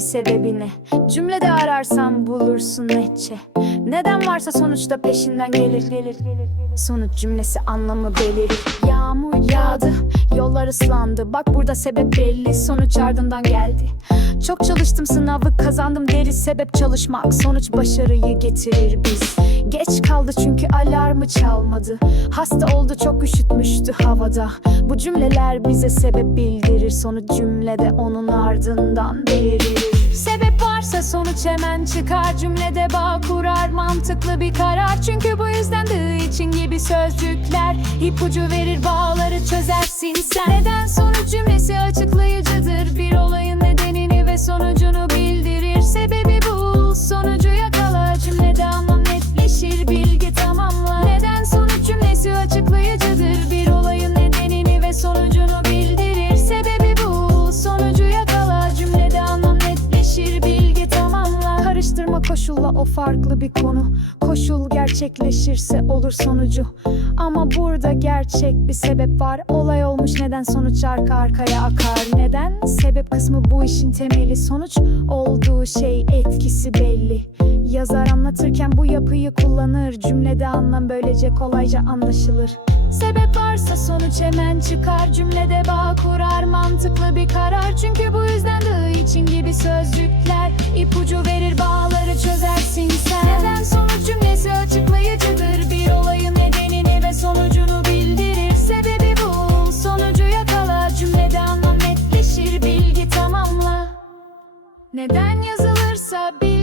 sebebini. Cümlede ararsan bulursun netçe Neden varsa sonuçta peşinden gelir gelir gelir. Sonuç cümlesi anlamı belirir. Yağmur yağdı Yollar ıslandı. Bak burada sebep belli. Sonuç ardından geldi. Çok çalıştım sınavı kazandım deriz Sebep çalışmak. Sonuç başarıyı getirir biz. Geç kaldı çünkü alarmı çalmadı. Hasta oldu çok üşütmüştü havada. Bu cümleler bize sebep bildirir. Sonuç cümlede onun ardından belirir. Sebep varsa sonuç hemen çıkar. Cümlede bağ kurar. Mantıklı bir karar. Çünkü bu yüzden dığı için gibi sözcükler ipucu verir. Bağları çözersin sinceridad. Koşulla o farklı bir konu. Koşul gerçekleşirse olur sonucu. Ama burada gerçek bir sebep var. Olay olmuş neden sonuç arka arkaya akar? Neden? Sebep kısmı bu işin temeli. Sonuç olduğu şey etkisi belli. Yazar anlatırken bu yapıyı kullanır. Cümlede anlam böylece kolayca anlaşılır. Sebep varsa sonuç hemen çıkar. Cümlede bağ kurar. Mantıklı bir karar. Çünkü bu yüzden dığı için gibi sözcükler ipucu verir. Bağları Neden yazılırsa bilgi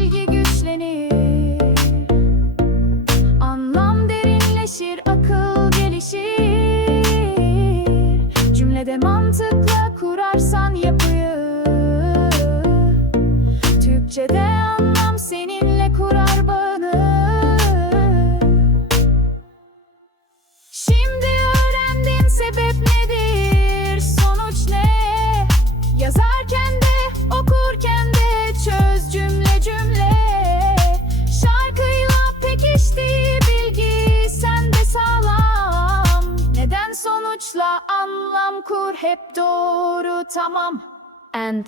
Sonuçla anlam kur hep doğru tamam. And